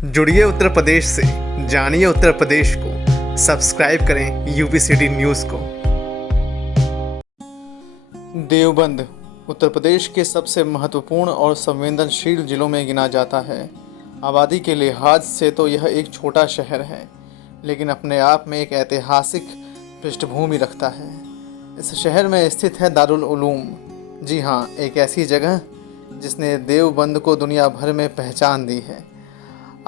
जुड़िए उत्तर प्रदेश से, जानिए उत्तर प्रदेश को। सब्सक्राइब करें यूपी सिटी न्यूज़ को। देवबंद उत्तर प्रदेश के सबसे महत्वपूर्ण और संवेदनशील जिलों में गिना जाता है। आबादी के लिहाज से तो यह एक छोटा शहर है, लेकिन अपने आप में एक ऐतिहासिक पृष्ठभूमि रखता है। इस शहर में स्थित है दारुल उलूम। जी हाँ, एक ऐसी जगह जिसने देवबंद को दुनिया भर में पहचान दी है।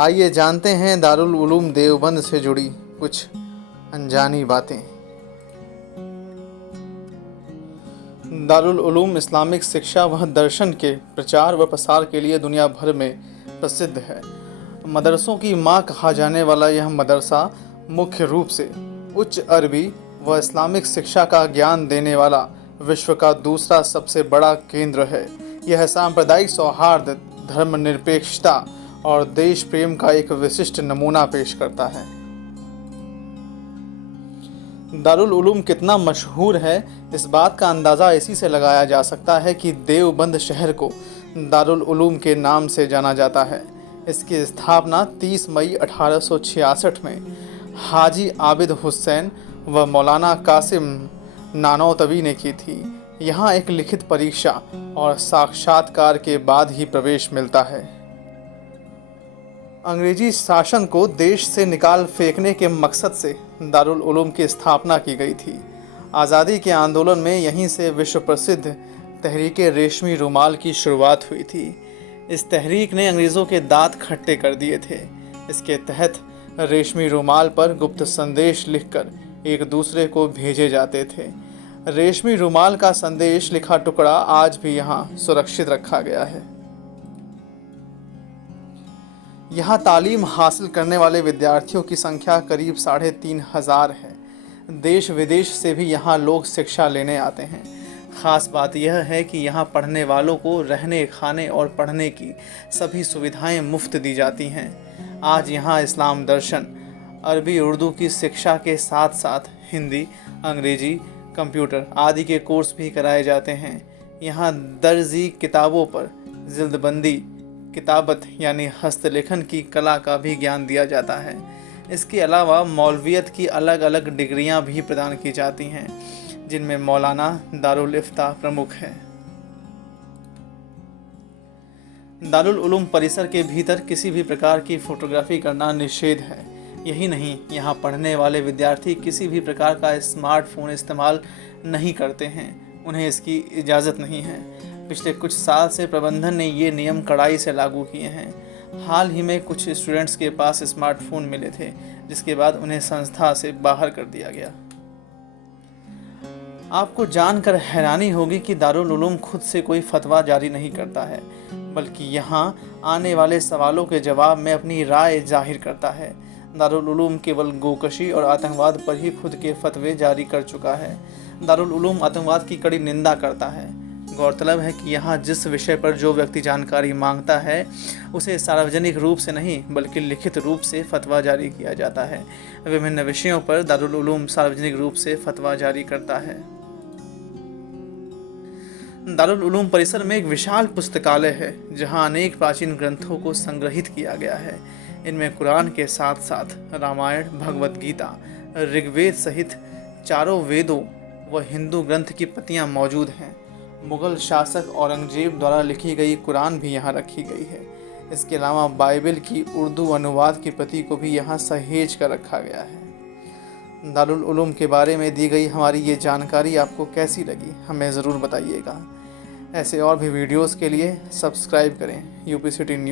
आइए जानते हैं दारुल उलूम देवबंद से जुड़ी कुछ अनजानी बातें। दारुल उलूम इस्लामिक शिक्षा व दर्शन के प्रचार व प्रसार के लिए दुनिया भर में प्रसिद्ध है। मदरसों की मां कहा जाने वाला यह मदरसा मुख्य रूप से उच्च अरबी व इस्लामिक शिक्षा का ज्ञान देने वाला विश्व का दूसरा सबसे बड़ा केंद्र है। यह सांप्रदायिक सौहार्द, धर्मनिरपेक्षता और देश प्रेम का एक विशिष्ट नमूना पेश करता है। दारुल उलूम कितना मशहूर है, इस बात का अंदाज़ा इसी से लगाया जा सकता है कि देवबंद शहर को दारुल उलूम के नाम से जाना जाता है। इसकी स्थापना 30 मई 1866 में हाजी आबिद हुसैन व मौलाना कासिम नानौतवी ने की थी। यहाँ एक लिखित परीक्षा और साक्षात्कार के बाद ही प्रवेश मिलता है। अंग्रेजी शासन को देश से निकाल फेंकने के मकसद से दारुल उलूम की स्थापना की गई थी। आज़ादी के आंदोलन में यहीं से विश्व प्रसिद्ध तहरीक रेशमी रुमाल की शुरुआत हुई थी। इस तहरीक ने अंग्रेज़ों के दांत खट्टे कर दिए थे। इसके तहत रेशमी रुमाल पर गुप्त संदेश लिखकर एक दूसरे को भेजे जाते थे। रेशमी रुमाल का संदेश लिखा टुकड़ा आज भी यहाँ सुरक्षित रखा गया है। यहाँ तालीम हासिल करने वाले विद्यार्थियों की संख्या करीब 3,500 है। देश विदेश से भी यहाँ लोग शिक्षा लेने आते हैं। ख़ास बात यह है कि यहाँ पढ़ने वालों को रहने, खाने और पढ़ने की सभी सुविधाएं मुफ्त दी जाती हैं। आज यहाँ इस्लाम दर्शन, अरबी उर्दू की शिक्षा के साथ साथ हिंदी, अंग्रेजी, कंप्यूटर आदि के कोर्स भी कराए जाते हैं। यहाँ दर्जी किताबों पर जिल्दबंदी, किताबत यानी हस्तलेखन की कला का भी ज्ञान दिया जाता है। इसके अलावा मौलवियत की अलग अलग डिग्रियां भी प्रदान की जाती हैं, जिनमें मौलाना दारुल इफ्ता प्रमुख है। दारुल उलूम परिसर के भीतर किसी भी प्रकार की फोटोग्राफी करना निषेध है। यही नहीं, यहाँ पढ़ने वाले विद्यार्थी किसी भी प्रकार का स्मार्टफोन इस्तेमाल नहीं करते हैं। उन्हें इसकी इजाज़त नहीं है। पिछले कुछ साल से प्रबंधन ने ये नियम कड़ाई से लागू किए हैं। हाल ही में कुछ स्टूडेंट्स के पास स्मार्टफोन मिले थे, जिसके बाद उन्हें संस्था से बाहर कर दिया गया। आपको जानकर हैरानी होगी कि दारुल उलूम खुद से कोई फतवा जारी नहीं करता है, बल्कि यहाँ आने वाले सवालों के जवाब में अपनी राय जाहिर करता है। दारुल उलूम केवल गोकशी और आतंकवाद पर ही खुद के फतवे जारी कर चुका है। दारुल उलूम आतंकवाद की कड़ी निंदा करता है। गौरतलब है कि यहाँ जिस विषय पर जो व्यक्ति जानकारी मांगता है, उसे सार्वजनिक रूप से नहीं बल्कि लिखित रूप से फतवा जारी किया जाता है। विभिन्न विषयों पर दारुल उलूम सार्वजनिक रूप से फतवा जारी करता है। दारुल उलूम परिसर में एक विशाल पुस्तकालय है, जहाँ अनेक प्राचीन ग्रंथों को संग्रहित किया गया है। इनमें कुरान के साथ साथ रामायण, भगवद गीता, ऋग्वेद सहित चारों वेदों व हिंदू ग्रंथ की प्रतियां मौजूद हैं। मुग़ल शासक औरंगजेब द्वारा लिखी गई कुरान भी यहाँ रखी गई है। इसके अलावा बाइबल की उर्दू अनुवाद की प्रति को भी यहाँ सहेज कर रखा गया है। दारुल उलूम के बारे में दी गई हमारी ये जानकारी आपको कैसी लगी, हमें ज़रूर बताइएगा। ऐसे और भी वीडियोज़ के लिए सब्सक्राइब करें यूपी सिटी न्यूज़।